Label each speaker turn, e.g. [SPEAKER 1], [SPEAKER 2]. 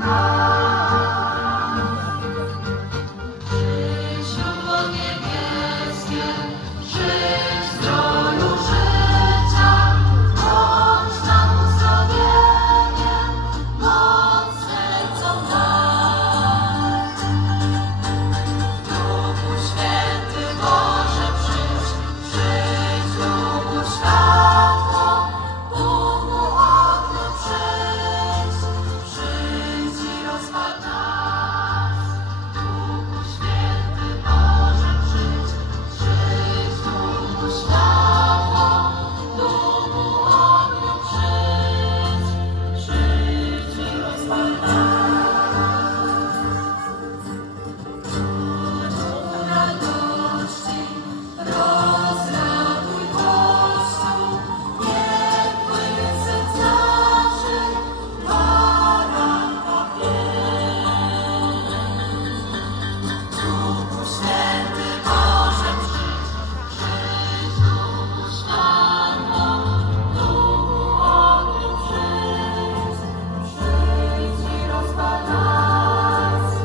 [SPEAKER 1] now.